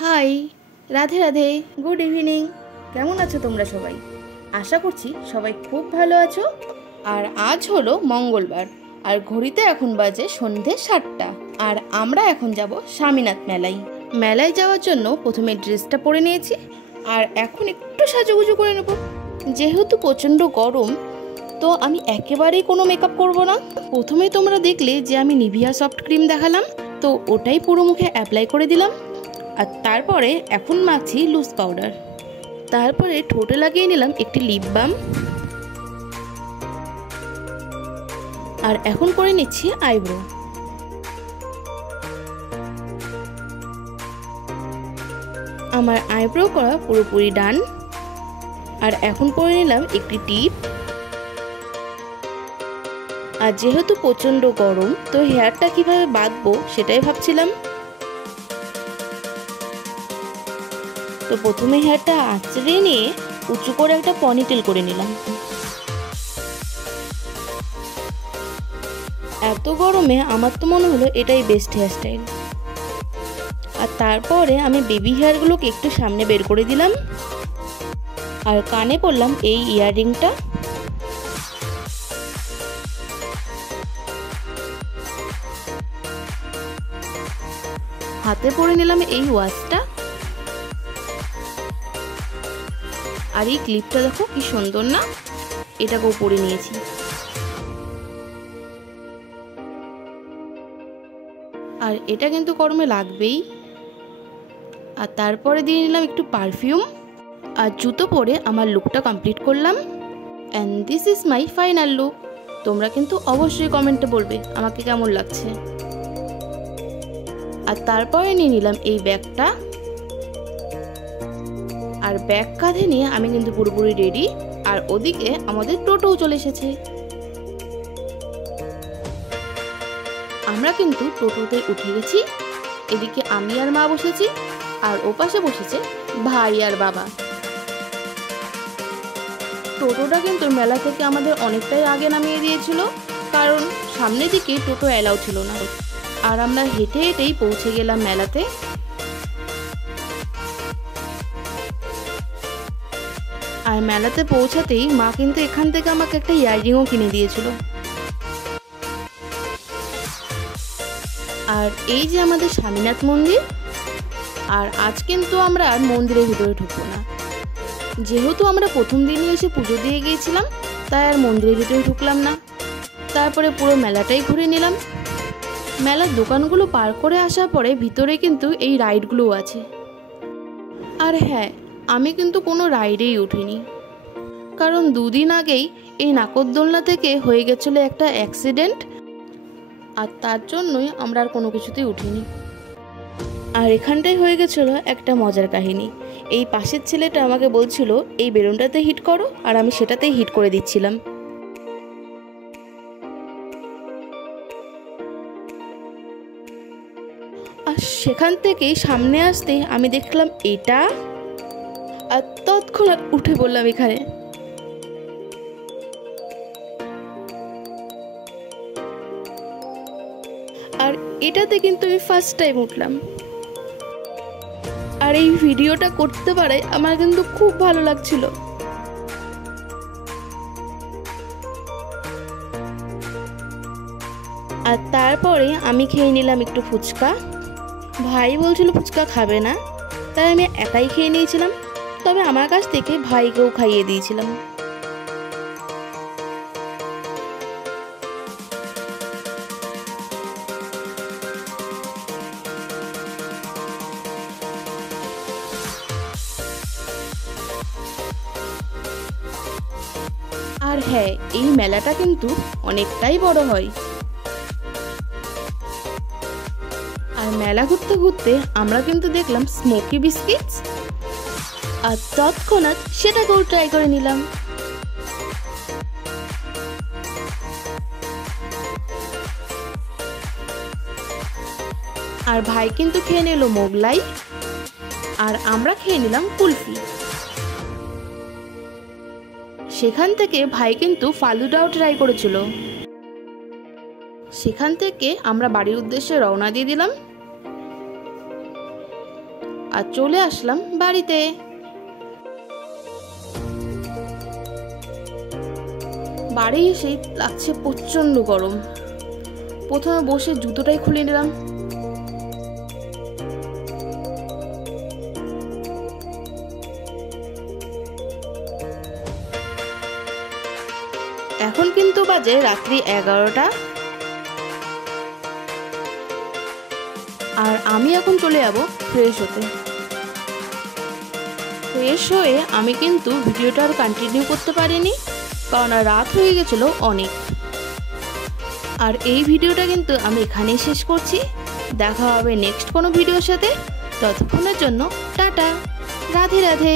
High, Radhe Radhe, good evening. কেমন আছো তোমরা সবাই? আশা করছি সবাই খুব ভালো আছো। আর আজ হলো মঙ্গলবার, আর ঘড়িতে এখন বাজে সন্ধে 7টা। আর আমরা এখন যাব স্বামীনাথ মেলায়। মেলায় যাওয়ার জন্য প্রথমে ড্রেসটা পরে নিয়েছি, আর এখন একটু সাজুগুজু করে নেব। যেহেতু প্রচণ্ড গরম, তো আমি একেবারেই কোনো মেকআপ করব না। প্রথমে তোমরা দেখলে যে আমি নিভিয়া সফট ক্রিম দেখালাম, তো ওটাই পুরো মুখে অ্যাপ্লাই করে দিলাম। আর তারপরে এখন মাখছি লুজ পাউডার। তারপরে ঠোঁটে লাগিয়ে নিলাম একটি লিপ বাম। আর এখন করে নিচ্ছি আইব্রো। আমার আইব্রো করা পুরোপুরি ডান। আর এখন পরে নিলাম একটি টিপ। আর যেহেতু প্রচণ্ড গরম, তো হেয়ারটা কিভাবে বাঁধবো সেটাই ভাবছিলাম। তো প্রথমে হেয়ারটা আঁচড়ে নিয়ে উঁচু করে একটা পনিটেল করে নিলাম। এত গরমে আমার তো মনে হলো এটাই বেস্ট হেয়ারস্টাইল। আর তারপরে আমি বেবি হেয়ারগুলোকে একটু সামনে বের করে দিলাম। আর কানে পরলাম এই ইয়াররিংটা। হাতে পরে নিলাম এই ওয়াচটা। আর এই ক্লিপটা দেখো কি সুন্দর না, এটাকেও পরে নিয়েছি। আর এটা কিন্তু গরমে লাগবেই। আর তারপরে দিয়ে নিলাম একটু পারফিউম। আর জুতো পরে আমার লুকটা কমপ্লিট করলাম। And this is my final look. তোমরা কিন্তু অবশ্যই কমেন্টে বলবে আমাকে কেমন লাগছে। আর তারপরে নিয়ে নিলাম এই ব্যাগটা। আর ব্যাগ কাঁধে নিয়ে আমি কিন্তু পুরোপুরি রেডি। আর ওদিকে আমাদের টোটোও চলে এসেছে। আমরা কিন্তু টোটোতে উঠে গেছি। এদিকে আমি আর মা বসেছি, আর ওপাশে বসেছে ভাই আর বাবা। টোটোটা কিন্তু মেলা থেকে আমাদের অনেকটাই আগে নামিয়ে দিয়েছিল, কারণ সামনের দিকে টোটো অ্যালাউ ছিল না। আর আমরা হেঁটে হেঁটেই পৌঁছে গেলাম মেলাতে। আর মেলাতে পৌঁছাতেই মা কিন্তু এখান থেকে আমাকে একটা ইয়াররিংও কিনে দিয়েছিল। আর এই যে আমাদের স্বামীনাথ মন্দির। আর আজ কিন্তু আমরা আর মন্দিরের ভিতরে ঢুকবো না, যেহেতু আমরা প্রথম দিনই এসে পুজো দিয়ে গিয়েছিলাম, তাই আর মন্দিরের ভিতরে ঢুকলাম না। তারপরে পুরো মেলাটাই ঘুরে নিলাম। মেলার দোকানগুলো পার করে আসার পরে ভিতরে কিন্তু এই রাইডগুলোও আছে। আর হ্যাঁ, আমি কিন্তু কোনো রাইডেই উঠিনি, কারণ দুদিন আগেই এই নাগরদোলনা থেকে হয়ে গেছিলো একটা অ্যাক্সিডেন্ট। আর তার জন্যই আমরা আর কোনো কিছুতেই উঠিনি। আর এখানটাই হয়ে গেছিলো একটা মজার কাহিনী। এই পাশের ছেলেটা আমাকে বলছিল এই বেলুনটাতে হিট করো, আর আমি সেটাতেই হিট করে দিচ্ছিলাম। আর সেখান থেকেই সামনে আসতে আমি দেখলাম এটা, আর তৎক্ষণাৎ উঠে পড়লাম এখানে। আর এটাতে কিন্তু আমি ফার্স্ট টাইম উঠলাম। আর এই ভিডিওটা করতে পারে আমার কিন্তু খুব ভালো লাগছিল। আর তারপরে আমি খেয়ে নিলাম একটু ফুচকা। ভাই বলছিল ফুচকা খাবে না, তাই আমি একাই খেয়ে নিয়েছিলাম। তবে আমার কাছ থেকে ভাইকেও খাইয়ে দিয়েছিলাম। আর হ্যাঁ, এই মেলাটা কিন্তু অনেকটাই বড় হয়। আর মেলা ঘুরতে ঘুরতে আমরা কিন্তু দেখলাম স্মোকি বিস্কিটস। আর তৎক্ষণাৎ সেটাকেও ট্রাই করে নিলাম। আর ভাই কিন্তু খেয়ে নিল মোগলাই, আর আমরা খেয়ে নিলাম কুলফি। সেখান থেকে ভাই কিন্তু ফালুদাও ট্রাই করেছিল। সেখান থেকে আমরা বাড়ির উদ্দেশ্যে রওনা দিয়ে দিলাম। আর চলে আসলাম বাড়িতে। বাড়ি এসেই লাগছে প্রচণ্ড গরম। প্রথমে বসে জুতোটাই খুলে নিলাম। এখন কিন্তু বাজে রাত্রি 11টা। আর আমি এখন চলে যাব ফ্রেশ হতে। ফ্রেশ হয়ে আমি কিন্তু ভিডিওটা আর কন্টিনিউ করতে পারিনি, কারণ রাত হয়ে গেছিলো অনেক। আর এই ভিডিওটা কিন্তু আমি এখানেই শেষ করছি। দেখা হবে নেক্সট কোনো ভিডিওর সাথে। ততক্ষণের জন্য টাটা, রাধে রাধে।